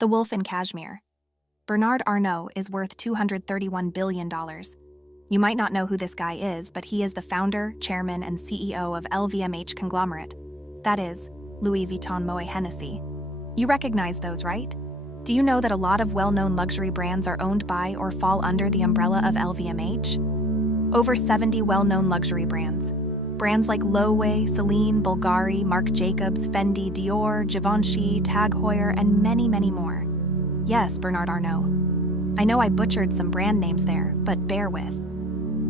The wolf in Cashmere. Benard Arnault is worth $231 billion. You might not know who this guy is, but he is the founder, chairman, and CEO of LVMH conglomerate. That is, Louis Vuitton Moet Hennessy. You recognize those, right? Do you know that a lot of well-known luxury brands are owned by or fall under the umbrella of LVMH? Over 70 well-known luxury brands. Brands like Loewe, Celine, Bulgari, Marc Jacobs, Fendi, Dior, Givenchy, Tag Heuer, and many, many more. Yes, Benard Arnault. I know I butchered some brand names there, but bear with.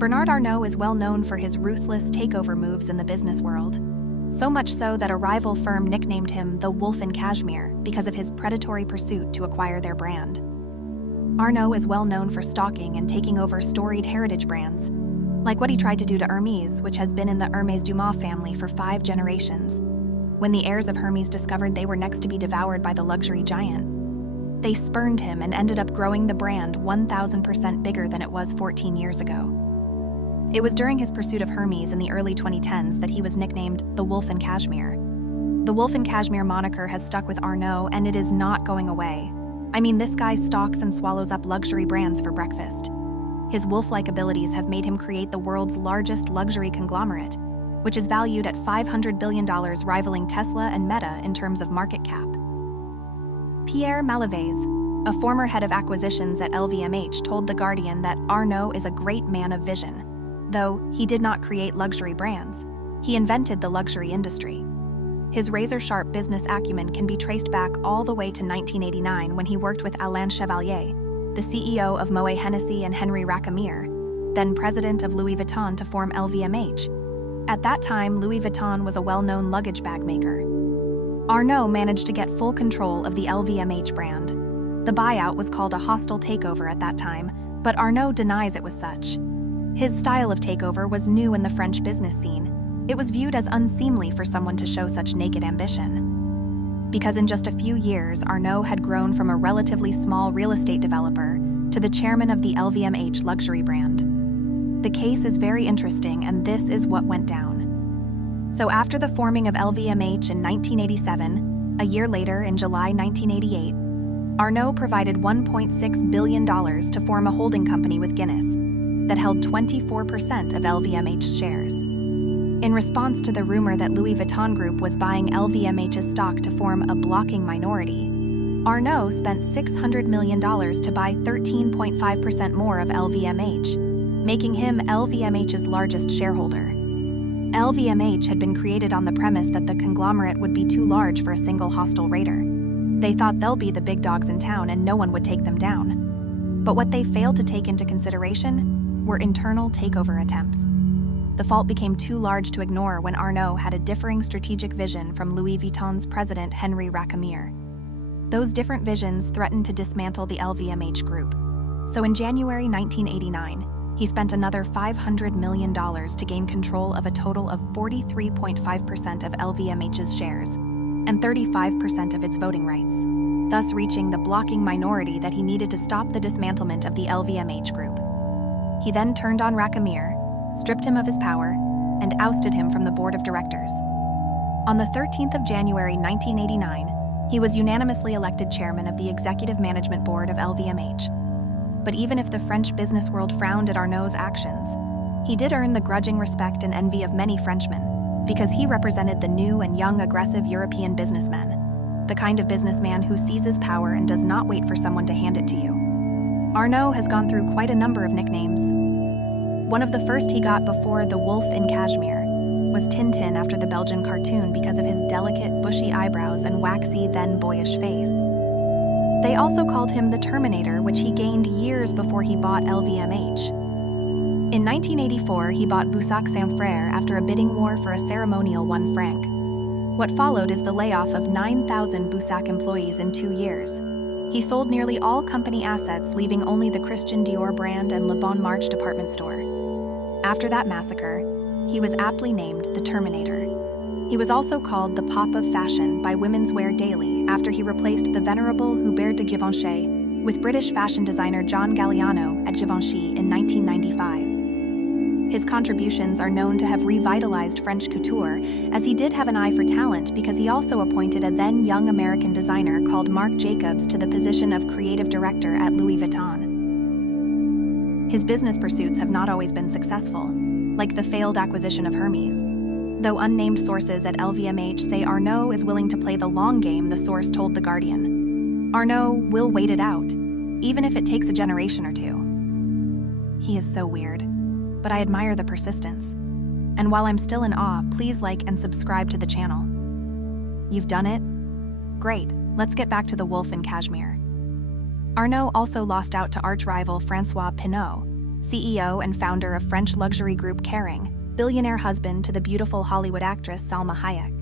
Benard Arnault is well known for his ruthless takeover moves in the business world. So much so that a rival firm nicknamed him the Wolf in Cashmere because of his predatory pursuit to acquire their brand. Arnault is well known for stalking and taking over storied heritage brands, like what he tried to do to Hermès, which has been in the Hermès Dumas family for 5 generations. When the heirs of Hermès discovered they were next to be devoured by the luxury giant, they spurned him and ended up growing the brand 1,000% bigger than it was 14 years ago. It was during his pursuit of Hermès in the early 2010s that he was nicknamed the Wolf in Cashmere. The Wolf in Cashmere moniker has stuck with Arnault, and it is not going away. I mean, this guy stalks and swallows up luxury brands for breakfast. His wolf-like abilities have made him create the world's largest luxury conglomerate, which is valued at $500 billion, rivaling Tesla and Meta in terms of market cap. Pierre Malavais, a former head of acquisitions at LVMH, told The Guardian that Arnault is a great man of vision. Though he did not create luxury brands, he invented the luxury industry. His razor-sharp business acumen can be traced back all the way to 1989 when he worked with Alain Chevalier, the CEO of Moet Hennessy, and Henri Racamire, then president of Louis Vuitton, to form LVMH. At that time, Louis Vuitton was a well-known luggage bag maker. Arnault managed to get full control of the LVMH brand. The buyout was called a hostile takeover at that time, but Arnault denies it was such. His style of takeover was new in the French business scene. It was viewed as unseemly for someone to show such naked ambition. Because in just a few years, Arnault had grown from a relatively small real estate developer to the chairman of the LVMH luxury brand. The case is very interesting, and this is what went down. So after the forming of LVMH in 1987, a year later, in July 1988, Arnault provided $1.6 billion to form a holding company with Guinness that held 24% of LVMH shares. In response to the rumor that Louis Vuitton Group was buying LVMH's stock to form a blocking minority, Arnault spent $600 million to buy 13.5% more of LVMH, making him LVMH's largest shareholder. LVMH had been created on the premise that the conglomerate would be too large for a single hostile raider. They thought they'll be the big dogs in town and no one would take them down. But what they failed to take into consideration were internal takeover attempts. The fault became too large to ignore when Arnault had a differing strategic vision from Louis Vuitton's president Henri Racamire. Those different visions threatened to dismantle the LVMH group. So in January 1989, he spent another $500 million to gain control of a total of 43.5% of LVMH's shares and 35% of its voting rights, thus reaching the blocking minority that he needed to stop the dismantlement of the LVMH group. He then turned on Racamire, stripped him of his power, and ousted him from the board of directors. On the 13th of January 1989, he was unanimously elected chairman of the executive management board of LVMH. But even if the French business world frowned at Arnault's actions, he did earn the grudging respect and envy of many Frenchmen, because he represented the new and young aggressive European businessmen, the kind of businessman who seizes power and does not wait for someone to hand it to you. Arnault has gone through quite a number of nicknames. One of the first he got before the Wolf in Cashmere was Tintin, after the Belgian cartoon, because of his delicate, bushy eyebrows and waxy, then boyish face. They also called him the Terminator, which he gained years before he bought LVMH. In 1984, he bought Boussac Saint-Frère after a bidding war for a ceremonial 1 franc. What followed is the layoff of 9,000 Boussac employees in 2 years. He sold nearly all company assets, leaving only the Christian Dior brand and Le Bon Marché department store. After that massacre, he was aptly named the Terminator. He was also called the Pop of Fashion by Women's Wear Daily after he replaced the venerable Hubert de Givenchy with British fashion designer John Galliano at Givenchy in 1995. His contributions are known to have revitalized French couture, as he did have an eye for talent because he also appointed a then young American designer called Marc Jacobs to the position of creative director at Louis Vuitton. His business pursuits have not always been successful, like the failed acquisition of Hermes. Though unnamed sources at LVMH say Arnault is willing to play the long game, the source told The Guardian. Arnault will wait it out, even if it takes a generation or two. He is so weird, but I admire the persistence. And while I'm still in awe, please like and subscribe to the channel. You've done it? Great, let's get back to the wolf in Cashmere. Arnault also lost out to arch-rival François Pinault, CEO and founder of French luxury group Kering, billionaire husband to the beautiful Hollywood actress Salma Hayek,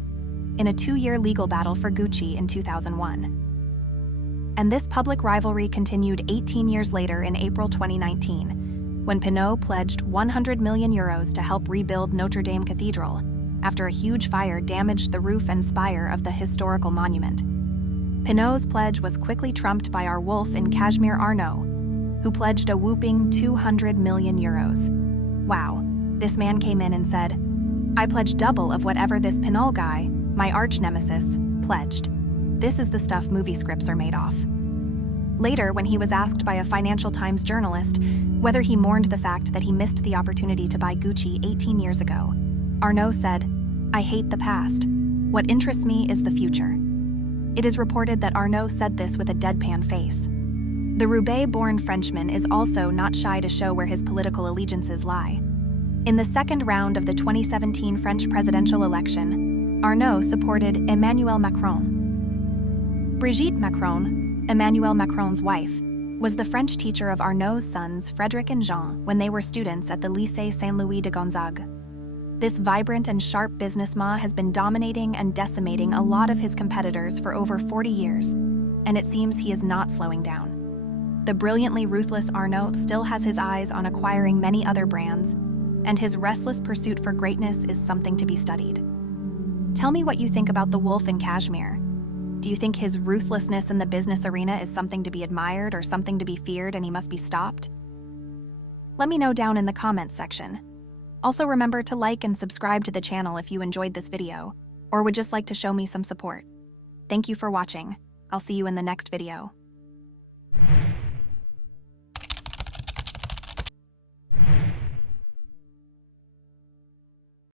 in a 2-year legal battle for Gucci in 2001. And this public rivalry continued 18 years later in April 2019, when Pinault pledged 100 million euros to help rebuild Notre Dame Cathedral after a huge fire damaged the roof and spire of the historical monument. Pinault's pledge was quickly trumped by our wolf in Cashmere, Arnault, who pledged a whopping 200 million euros. Wow, this man came in and said, "I pledge double of whatever this Pinault guy, my arch-nemesis, pledged." This is the stuff movie scripts are made off. Later, when he was asked by a Financial Times journalist whether he mourned the fact that he missed the opportunity to buy Gucci 18 years ago, Arnault said, "I hate the past. What interests me is the future." It is reported that Arnault said this with a deadpan face. The Roubaix-born Frenchman is also not shy to show where his political allegiances lie. In the second round of the 2017 French presidential election, Arnault supported Emmanuel Macron. Brigitte Macron, Emmanuel Macron's wife, was the French teacher of Arnault's sons Frédéric and Jean when they were students at the Lycée Saint-Louis de Gonzague. This vibrant and sharp businessman has been dominating and decimating a lot of his competitors for over 40 years, and it seems he is not slowing down. The brilliantly ruthless Arnault still has his eyes on acquiring many other brands, and his restless pursuit for greatness is something to be studied. Tell me what you think about the wolf in Cashmere. Do you think his ruthlessness in the business arena is something to be admired or something to be feared and he must be stopped? Let me know down in the comments section. Also remember to like and subscribe to the channel if you enjoyed this video or would just like to show me some support. Thank you for watching. I'll see you in the next video.